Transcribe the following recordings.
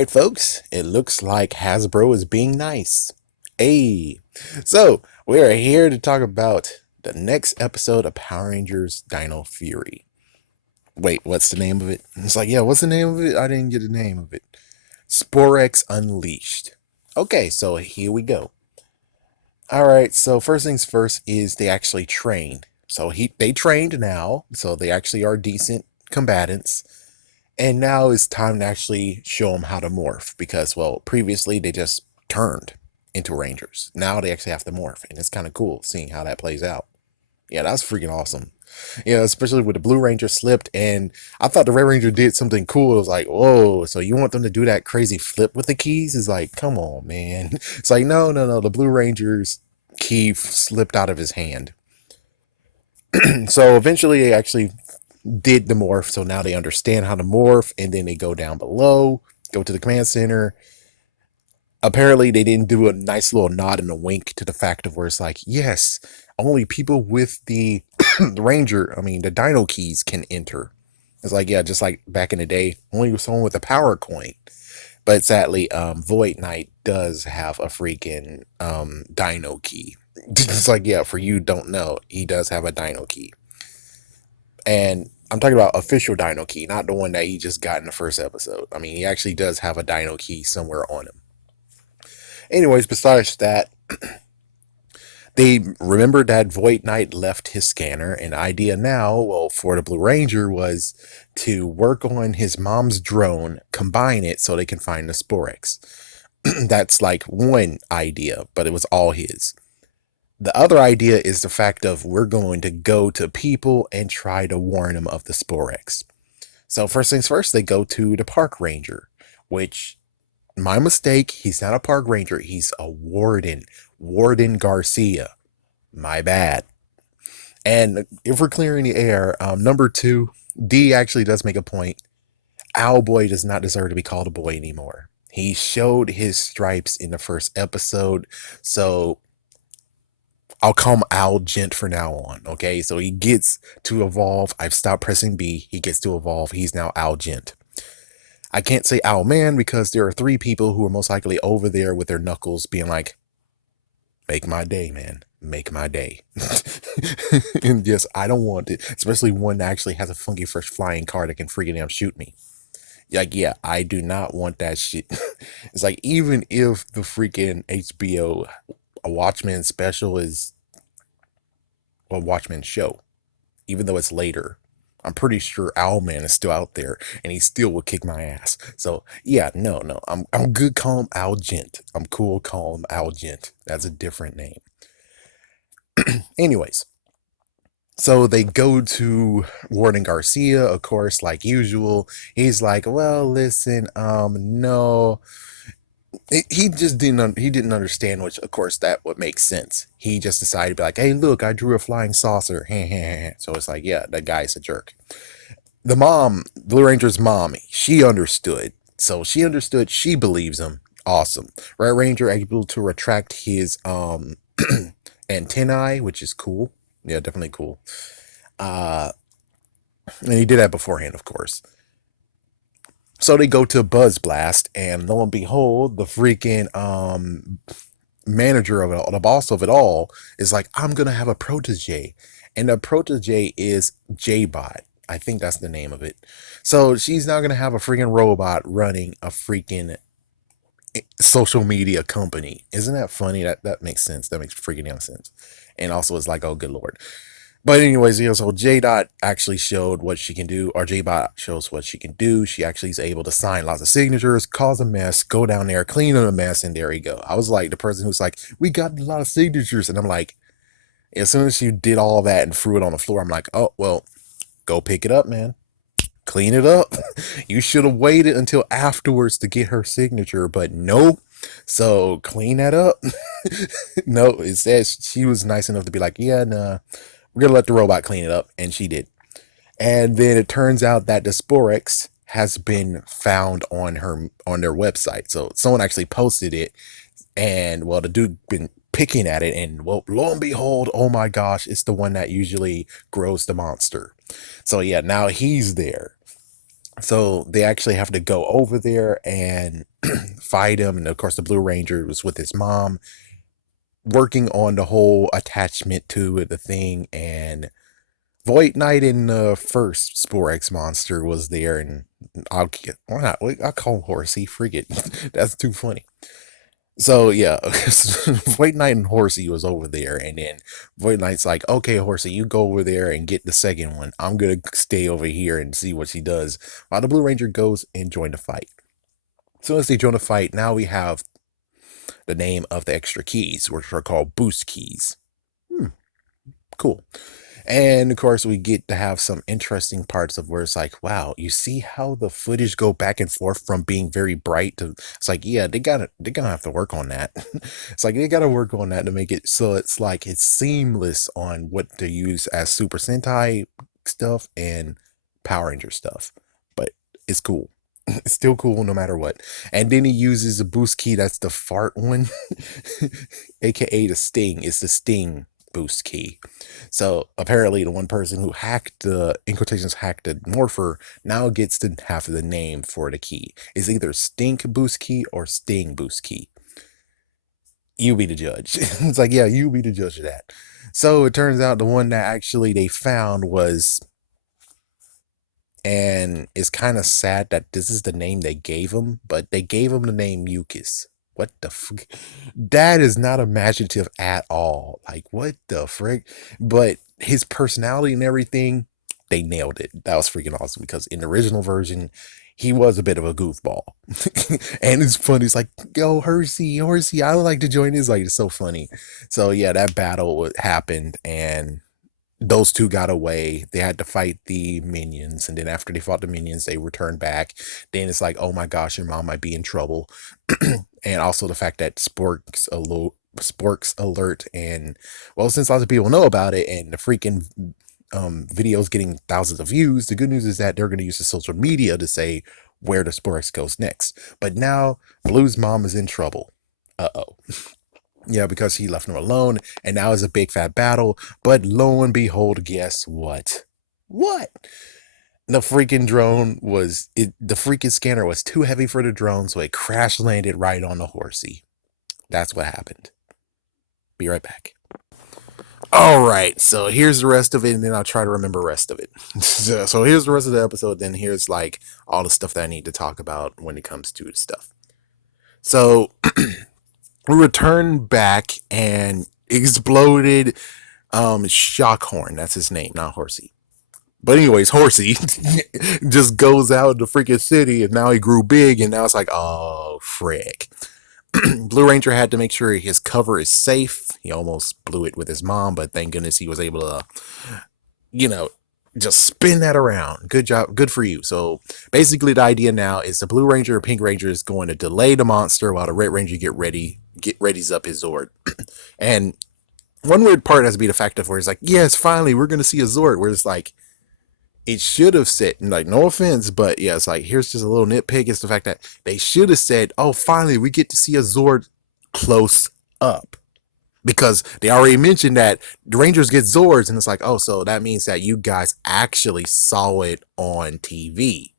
right, folks, it looks like Hasbro is being nice. Hey, so we are here to talk about the next episode of Power Rangers Dino Fury. Wait, what's the name of it? It's like, yeah, what's the name of it? I didn't get the name of it. Sporex Unleashed. Okay, so here we go. All right, so first things first is they actually trained. So they trained now, so they actually are decent combatants. And now it's time to actually show them how to morph because, well, previously they just turned into Rangers. Now they actually have to morph, and it's kind of cool seeing how that plays out. Yeah, that's freaking awesome. Yeah, especially with the Blue Ranger slipped, and I thought the Red Ranger did something cool. It was like, whoa, so you want them to do that crazy flip with the keys? It's like, come on, man. It's like, no, no, no. The Blue Ranger's key slipped out of his hand. So eventually, they actually did the morph, so now they understand how to morph, and then they go down below, go to the command center. Apparently they didn't do a nice little nod and a wink to the fact of where it's like, yes, only people with the the Dino keys can enter. It's like, yeah, just like back in the day, only someone with a power coin. But sadly, Void Knight does have a freaking Dino key. It's like, yeah, for you don't know, he does have a Dino key. And I'm talking about official Dino key, not the one that he just got in the first episode. I mean, he actually does have a Dino key somewhere on him. Anyways, besides that, they remembered that Void Knight left his scanner, and the idea now, well, for the Blue Ranger was to work on his mom's drone, combine it so they can find the Sporex. That's like one idea, but it was all his. The other idea is the fact of we're going to go to people and try to warn them of the Sporex. So first things first, they go to the park ranger, which, my mistake, he's not a park ranger, he's a warden. Warden Garcia. My bad. And if we're clearing the air, number 2, D actually does make a point. Owlboy does not deserve to be called a boy anymore. He showed his stripes in the first episode, so I'll call him OwlGent for now on, okay? So he gets to evolve. I've stopped pressing B. He gets to evolve. He's now OwlGent. I can't say Owlman because there are 3 people who are most likely over there with their knuckles being like, make my day, man. Make my day. And yes, I don't want it, especially one that actually has a funky fresh flying car that can freaking damn shoot me. Like, yeah, I do not want that shit. It's like, even if the freaking HBO a Watchmen special is a Watchmen show, even though it's later, I'm pretty sure Owlman is still out there and he still will kick my ass. So yeah, no, I'm good calling him OwlGent. I'm cool calling him OwlGent. That's a different name. Anyways, so they go to Warden Garcia, of course, like usual. He's like, well, listen, no, he just didn't understand, which of course that would make sense. He just decided to be like, hey, look, I drew a flying saucer. So it's like, yeah, that guy's a jerk. The mom, Blue Ranger's mom, she understood. So she understood, she believes him. Awesome. Red Ranger able to retract his antennae, which is cool. Yeah, definitely cool. And he did that beforehand, of course. So they go to Buzz Blast, and lo and behold, the freaking manager of it all, the boss of it all, is like, I'm gonna have a protege. And the protege is J-Bot. I think that's the name of it. So she's now gonna have a freaking robot running a freaking social media company. Isn't that funny? That makes sense. That makes freaking damn sense. And also it's like, oh good lord. But anyways, so J-Dot actually showed what she can do, or J-Bot shows what she can do. She actually is able to sign lots of signatures, cause a mess, go down there, clean up a mess, and there you go. I was like the person who's like, we got a lot of signatures, and I'm like, as soon as she did all that and threw it on the floor, I'm like, oh, well, go pick it up, man. Clean it up. You should have waited until afterwards to get her signature, but no. So clean that up. No, it says she was nice enough to be like, yeah, nah, we're gonna let the robot clean it up, and she did. And then it turns out that the Sporex has been found on their website. So someone actually posted it, and well, the dude been picking at it, and well, lo and behold, oh my gosh, it's the one that usually grows the monster. So yeah, now he's there. So they actually have to go over there and fight him. And of course, the Blue Ranger was with his mom, working on the whole attachment to the thing. And Void Knight in the first Sporex monster was there, and why not? I'll call him Horsey. Frigate. That's too funny. So yeah, Void Knight and Horsey was over there, and then Void Knight's like, "Okay, Horsey, you go over there and get the second one. I'm gonna stay over here and see what she does." While the Blue Ranger goes and join the fight. As soon as they join the fight, now we have the name of the extra keys, which are called boost keys. Cool. And of course, we get to have some interesting parts of where it's like, wow, you see how the footage go back and forth from being very bright to, it's like, yeah, they're gonna have to work on that. It's like they gotta work on that to make it so it's like it's seamless on what to use as Super Sentai stuff and Power Ranger stuff. But it's cool. It's still cool no matter what. And then he uses a boost key that's the fart one, aka the Sting. It's the Sting boost key. So apparently the one person who hacked the, in quotations, hacked the morpher now gets to have the name for the key. It's either Stink boost key or Sting boost key. You be the judge. It's like, yeah, you be the judge of that. So it turns out the one that actually they found was, and it's kind of sad that this is the name they gave him, but they gave him the name Mucus. What the frick? That is not imaginative at all. Like, what the frick? But his personality and everything, they nailed it. That was freaking awesome because in the original version, he was a bit of a goofball. And it's funny. It's like, yo, Horsey, I would like to join this. Like, it's so funny. So, yeah, that battle happened and those two got away. They had to fight the minions, and then after they fought the minions, they returned back. Then it's like, oh my gosh, your mom might be in trouble. And also the fact that Sporks alert, and well, since lots of people know about it, and the freaking videos getting thousands of views, the good news is that they're going to use the social media to say where the Sporks goes next. But now Blue's mom is in trouble. Uh-oh. Yeah, because he left him alone, and now it's a big fat battle. But lo and behold, guess what? What? The freaking drone was it? The freaking scanner was too heavy for the drone, so it crash landed right on the Horsey. That's what happened. Be right back. All right, so here's the rest of it, and then I'll try to remember the rest of it. So here's the rest of the episode. Then here's like all the stuff that I need to talk about when it comes to the stuff. So we returned back and exploded Shockhorn, that's his name, not Horsey. But anyways, Horsey just goes out of the freaking city, and now he grew big, and now it's like, oh frick. Blue Ranger had to make sure his cover is safe. He almost blew it with his mom, but thank goodness he was able to, you know, just spin that around. Good job. Good for you. So basically the idea now is the Blue Ranger or Pink Ranger is going to delay the monster while the Red Ranger get readies up his Zord. And one weird part has to be the fact of where it's like, yes, finally we're going to see a Zord, where it's like, it should have said, like, no offense, but yeah, it's like, here's just a little nitpick. It's the fact that they should have said, oh, finally we get to see a Zord close up. Because they already mentioned that the Rangers get Zords, and it's like, oh, so that means that you guys actually saw it on TV.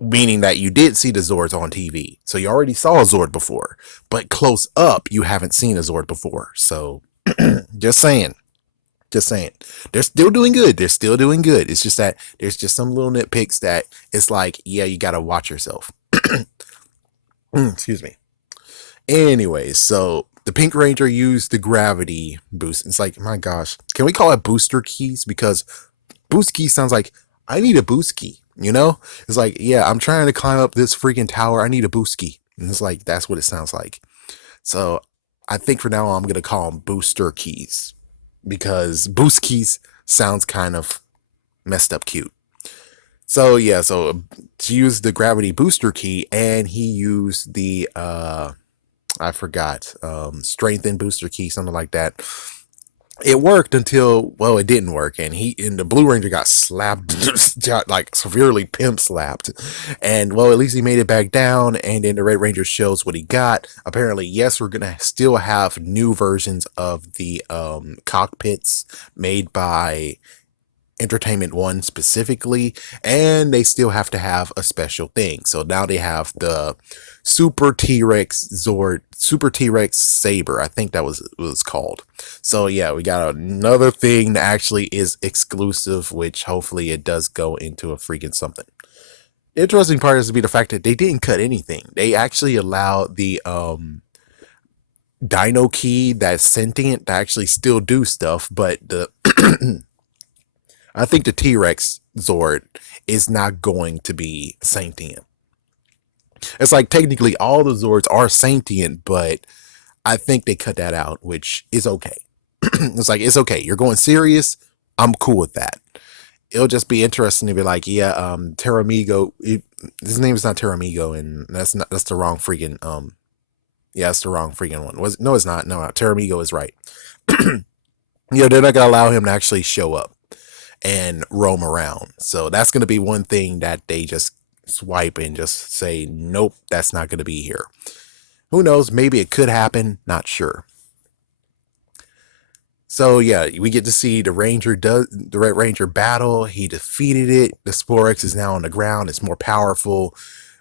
Meaning that you did see the Zords on TV. So you already saw a Zord before. But close up, you haven't seen a Zord before. So, just saying. Just saying. They're still doing good. They're still doing good. It's just that there's just some little nitpicks that it's like, yeah, you got to watch yourself. Excuse me. Anyways, so the Pink Ranger used the gravity boost. It's like, my gosh, can we call it booster keys? Because boost key sounds like I need a boost key, you know? It's like, yeah, I'm trying to climb up this freaking tower. I need a boost key. And it's like, that's what it sounds like. So I think for now I'm going to call them booster keys, because boost keys sounds kind of messed up cute. So yeah, so to use the gravity booster key, and he used the I forgot, strengthen booster key, something like that. It worked until, well, it didn't work, and the Blue Ranger got slapped, got like severely pimp slapped, and well, at least he made it back down. And then the Red Ranger shows what he got. Apparently, yes, we're gonna still have new versions of the cockpits made by Entertainment One specifically, and they still have to have a special thing. So now they have the Super T-Rex Zord, Super T-Rex Saber. I think that was what it was called. So yeah, we got another thing that actually is exclusive, which hopefully it does go into a freaking something. The interesting part is to be the fact that they didn't cut anything. They actually allowed the Dino key that's sentient to actually still do stuff, but the I think the T-Rex Zord is not going to be sentient. It's like technically all the Zords are sentient, but I think they cut that out, which is okay. It's like, it's okay. You're going serious. I'm cool with that. It'll just be interesting to be like, yeah, Terramigo, his name is not Terramigo, and that's the wrong freaking yeah, it's the wrong freaking one. No, it's not. No, Terramigo is right. Yeah, they're not gonna allow him to actually show up and roam around. So that's gonna be one thing that they just swipe and just say, nope, that's not gonna be here. Who knows? Maybe it could happen. Not sure. So yeah, we get to see the Red Ranger battle. He defeated it. The Sporex is now on the ground. It's more powerful.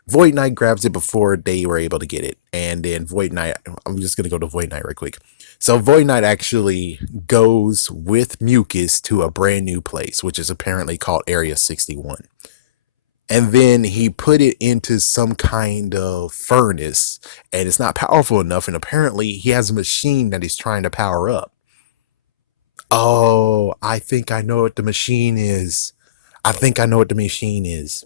Void Knight grabs it before they were able to get it. And then Void Knight, I'm just going to go to Void Knight right quick. So Void Knight actually goes with Mucus to a brand new place, which is apparently called Area 61. And then he put it into some kind of furnace, and it's not powerful enough. And apparently he has a machine that he's trying to power up. Oh, I think I know what the machine is. I think I know what the machine is.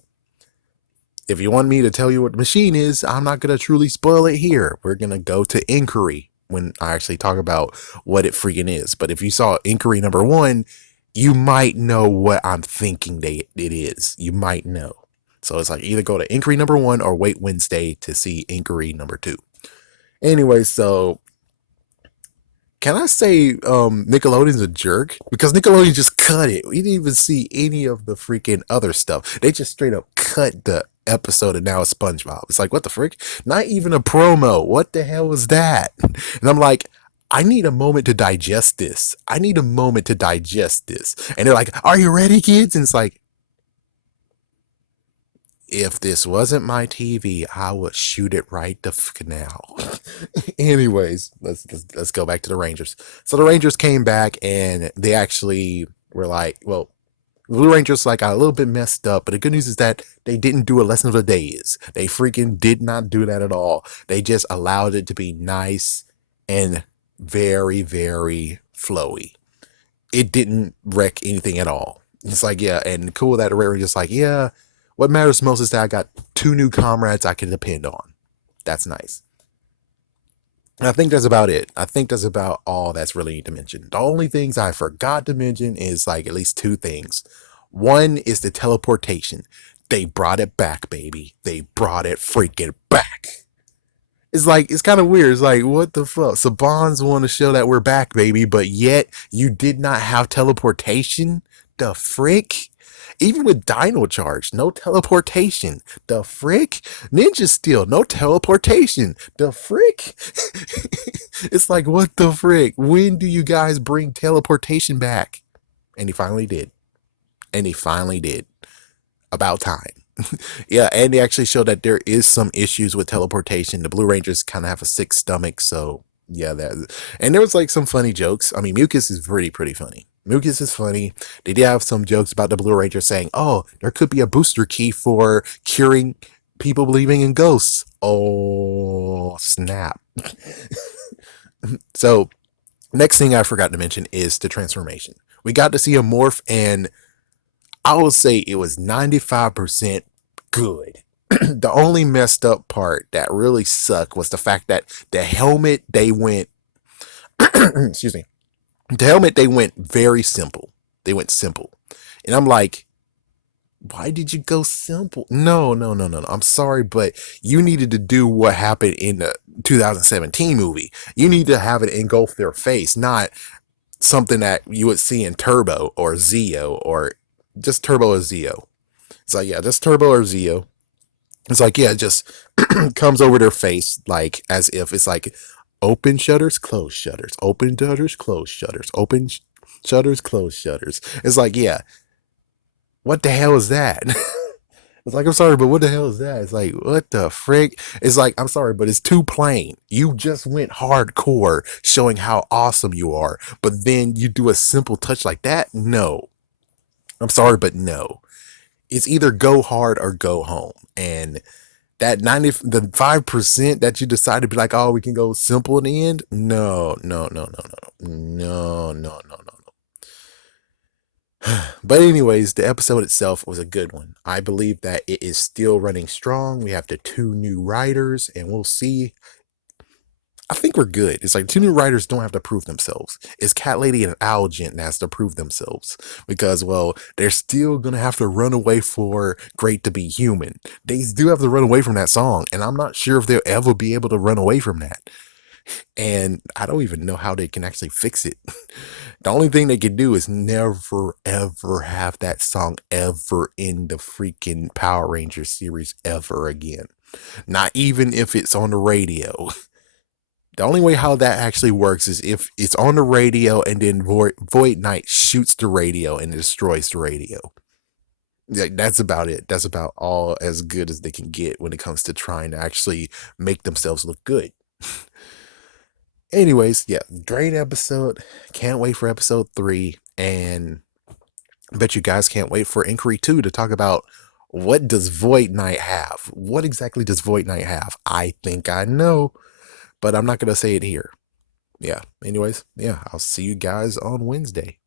If you want me to tell you what the machine is, I'm not going to truly spoil it here. We're going to go to Inquiry when I actually talk about what it freaking is. But if you saw Inquiry number 1, you might know what I'm thinking it is. You might know. So it's like either go to Inquiry number 1 or wait Wednesday to see Inquiry number 2. Anyway, so can I say Nickelodeon's a jerk? Because Nickelodeon just cut it. We didn't even see any of the freaking other stuff. They just straight up cut the episode and now it's SpongeBob. It's like, what the frick? Not even a promo. What the hell was that? And I'm like, I need a moment to digest this. I need a moment to digest this. And they're like, are you ready, kids? And it's like, if this wasn't my TV, I would shoot it right the now. Anyways, let's go back to the Rangers. So the Rangers came back and they actually were like, well, the Blue Rangers like got a little bit messed up, but the good news is that they didn't do a lesson of the days. They freaking did not do that at all. They just allowed it to be nice and very, very flowy. It didn't wreck anything at all. It's like, yeah, and cool that the Red Rangers like, yeah, what matters most is that I got 2 new comrades I can depend on. That's nice. And I think that's about it. I think that's about all that's really need to mention. The only things I forgot to mention is like at least 2 things. One is the teleportation. They brought it back, baby. They brought it freaking back. It's like, it's kind of weird. It's like, what the fuck? Sabans want to show that we're back, baby, but yet you did not have teleportation? The frick? Even with Dino Charge, no teleportation. The frick? Ninja Steel, no teleportation. The frick? It's like, what the frick? When do you guys bring teleportation back? And he finally did. And he finally did. About time. Yeah, and they actually showed that there is some issues with teleportation. The Blue Rangers kind of have a sick stomach, so yeah, that. And there was like some funny jokes. I mean, Mucus is pretty funny. Mucus is funny. They did have some jokes about the Blue Ranger saying, oh, there could be a booster key for curing people believing in ghosts. Oh, snap. So, next thing I forgot to mention is the transformation. We got to see a morph, and I will say it was 95% good. The only messed up part that really sucked was the fact that the helmet they went excuse me, the helmet they went very simple. They went simple. And I'm like, why did you go simple? No. I'm sorry, but you needed to do what happened in the 2017 movie. You need to have it engulf their face, not something that you would see in Turbo or Zeo, or just Turbo or Zeo. It's like, yeah, just Turbo or Zeo. It's like, yeah, it just comes over their face, like as if it's like open shutters, close shutters, open shutters, close shutters, open shutters, close shutters. It's like, yeah, what the hell is that? It's like, I'm sorry, but what the hell is that? It's like, what the frick? It's like, I'm sorry, but it's too plain. You just went hardcore showing how awesome you are, but then you do a simple touch like that? No. I'm sorry, but no. It's either go hard or go home. And that the 5% that you decide to be like, oh, we can go simple in the end. No, no, no, no, no, no, no, no, no, no. But anyways, the episode itself was a good one. I believe that it is still running strong. We have the 2 new writers, and we'll see. I think we're good. It's like 2 new writers don't have to prove themselves. It's Cat Lady and OwlGent that has to prove themselves because, well, they're still gonna have to run away for "Great to Be Human." They do have to run away from that song, and I'm not sure if they'll ever be able to run away from that. And I don't even know how they can actually fix it. The only thing they can do is never ever have that song ever in the freaking Power Rangers series ever again. Not even if it's on the radio. The only way how that actually works is if it's on the radio and then Void Knight shoots the radio and destroys the radio. Like, that's about it. That's about all as good as they can get when it comes to trying to actually make themselves look good. Anyways, yeah, great episode. Can't wait for episode 3. And I bet you guys can't wait for Inquiry 2 to talk about what does Void Knight have? What exactly does Void Knight have? I think I know, but I'm not going to say it here. Yeah. Anyways, yeah, I'll see you guys on Wednesday.